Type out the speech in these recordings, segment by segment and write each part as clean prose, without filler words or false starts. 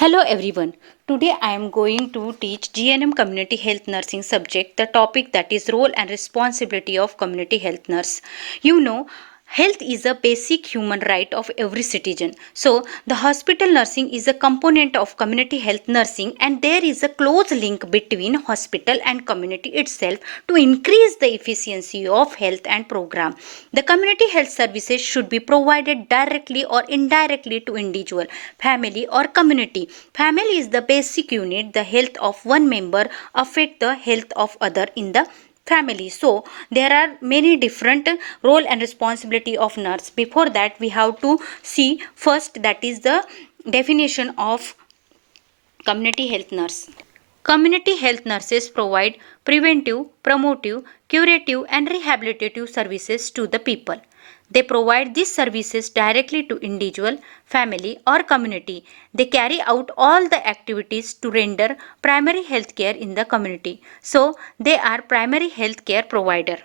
Hello everyone. Today I am going to teach GNM Community Health Nursing subject, the topic that is role and responsibility of community health nurse. Health is a basic human right of every citizen. So the hospital nursing is a component of community health nursing, and there is a close link between hospital and community itself to increase the efficiency of health and program. The community health services should be provided directly or indirectly to individual, family or community. Family is the basic unit. The health of one member affect the health of other in the family. So there are many different role and responsibility of nurse. Before that, we have to see first, that is the definition of community health nurse. Community health nurses provide preventive, promotive, curative, and rehabilitative services to the people. They provide these services directly to individual, family, or community. They carry out all the activities to render primary health care in the community. So, they are primary health care provider.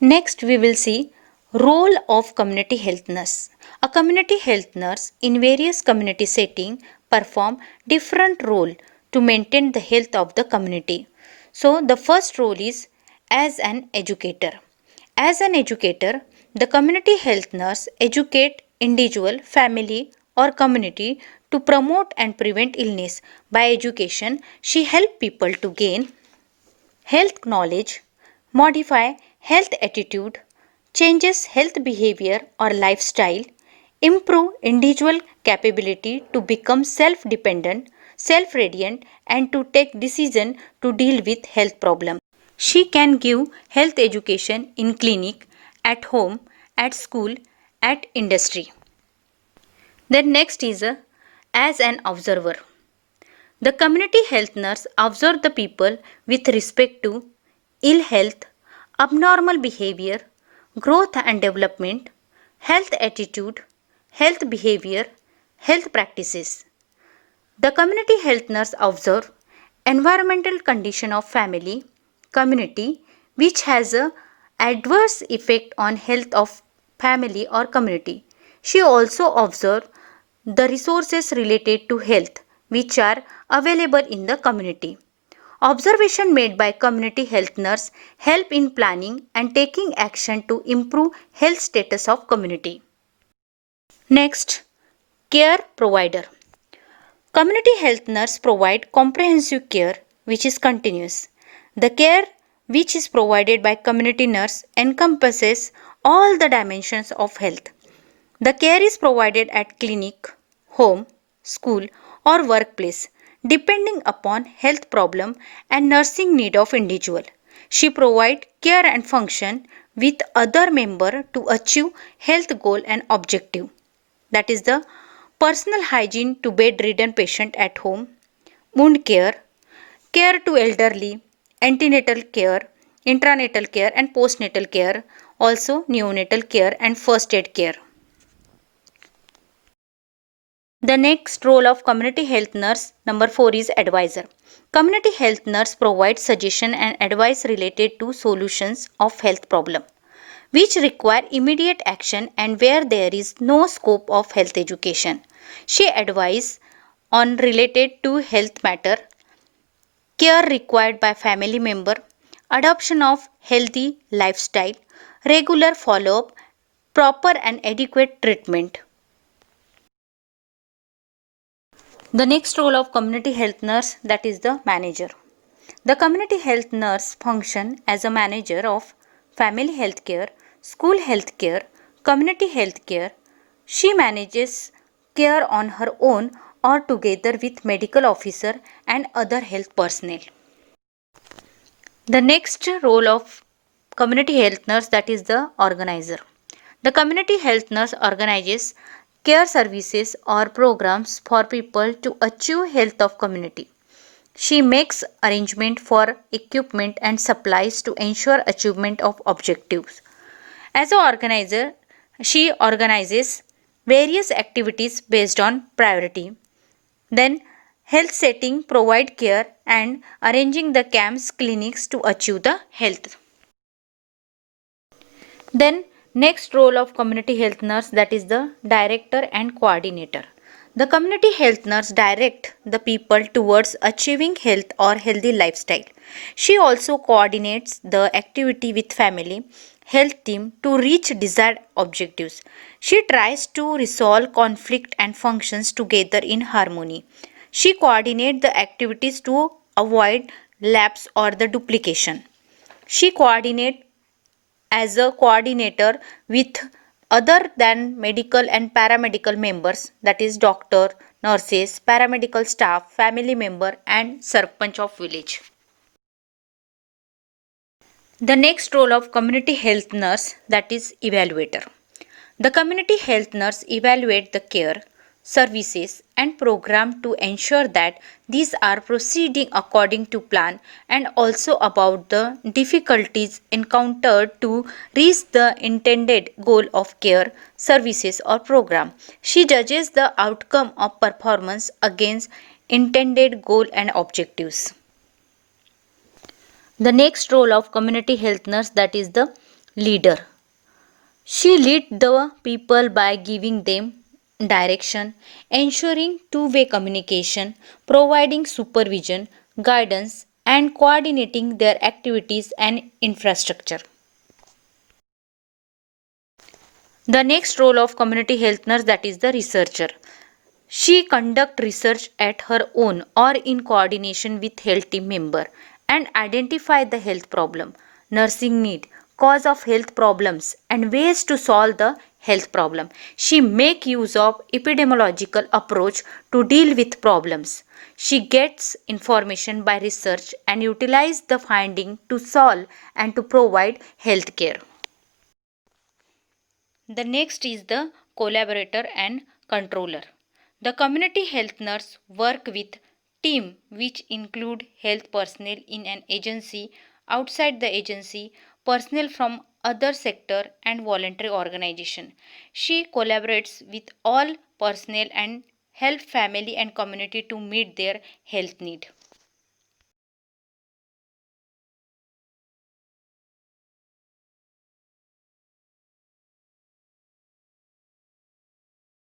Next, we will see role of community health nurse. A community health nurse in various community setting perform different role to maintain the health of the community. So, the first role is as an educator. As an educator, the community health nurse educate individual, family or community to promote and prevent illness. By education, she help people to gain health knowledge, modify health attitude, changes health behavior or lifestyle, improve individual capability to become self-dependent, self-reliant and to take decision to deal with health problem. She can give health education in clinic, at home, at school, at industry. Then next is as an observer. The community health nurse observes the people with respect to ill health, abnormal behavior, growth and development, health attitude, health behavior, health practices. The community health nurse observes environmental condition of family, community, which has a adverse effect on health of family or community. She also observes the resources related to health which are available in the community. Observation made by community health nurse help in planning and taking action to improve health status of community. Next, care provider. Community health nurse provide comprehensive care which is continuous. The care which is provided by community nurse encompasses all the dimensions of health. The care is provided at clinic, home, school or workplace depending upon health problem and nursing need of individual. She provide care and function with other member to achieve health goal and objective. That is the personal hygiene to bedridden patient at home, wound care, care to elderly, antenatal care, intranatal care and postnatal care, also neonatal care and first aid care. The next role of community health nurse, number 4, is advisor. Community health nurse provides suggestion and advice related to solutions of health problem which require immediate action and where there is no scope of health education. She advises on related to health matter, care required by family member, adoption of healthy lifestyle, regular follow-up, proper and adequate treatment. The next role of community health nurse, that is the manager. The community health nurse function as a manager of family health care, school health care, community health care. She manages care on her own or together with medical officer and other health personnel. The next role of community health nurse, that is the organizer. The community health nurse organizes care services or programs for people to achieve health of community. She makes arrangement for equipment and supplies to ensure achievement of objectives. As an organizer, she organizes various activities based on priority. Then health setting, provide care and arranging the camps, clinics to achieve the health. Then next role of community health nurse, that is the director and coordinator. The community health nurse directs the people towards achieving health or healthy lifestyle. She also coordinates the activity with family health team to reach desired objectives. She tries to resolve conflict and functions together in harmony. She coordinates the activities to avoid lapse or the duplication. She coordinates as a coordinator with other than medical and paramedical members, that is doctor, nurses, paramedical staff, family member and sarpanch of village. The next role of community health nurse, that is evaluator. The community health nurse evaluate the care, services and program to ensure that these are proceeding according to plan and also about the difficulties encountered to reach the intended goal of care, services or program. She judges the outcome of performance against intended goal and objectives. The next role of community health nurse, that is the leader. She leads the people by giving them direction, ensuring two-way communication, providing supervision, guidance, and coordinating their activities and infrastructure. The next role of community health nurse, that is the researcher. She conducts research at her own or in coordination with health team member and identify the health problem, nursing need, cause of health problems and ways to solve the health problem. She make use of epidemiological approach to deal with problems. She gets information by research and utilize the finding to solve and to provide health care. The next is the collaborator and controller. The community health nurse work with team which include health personnel in an agency, outside the agency, personnel from other sector and voluntary organization. She collaborates with all personnel and help family and community to meet their health need.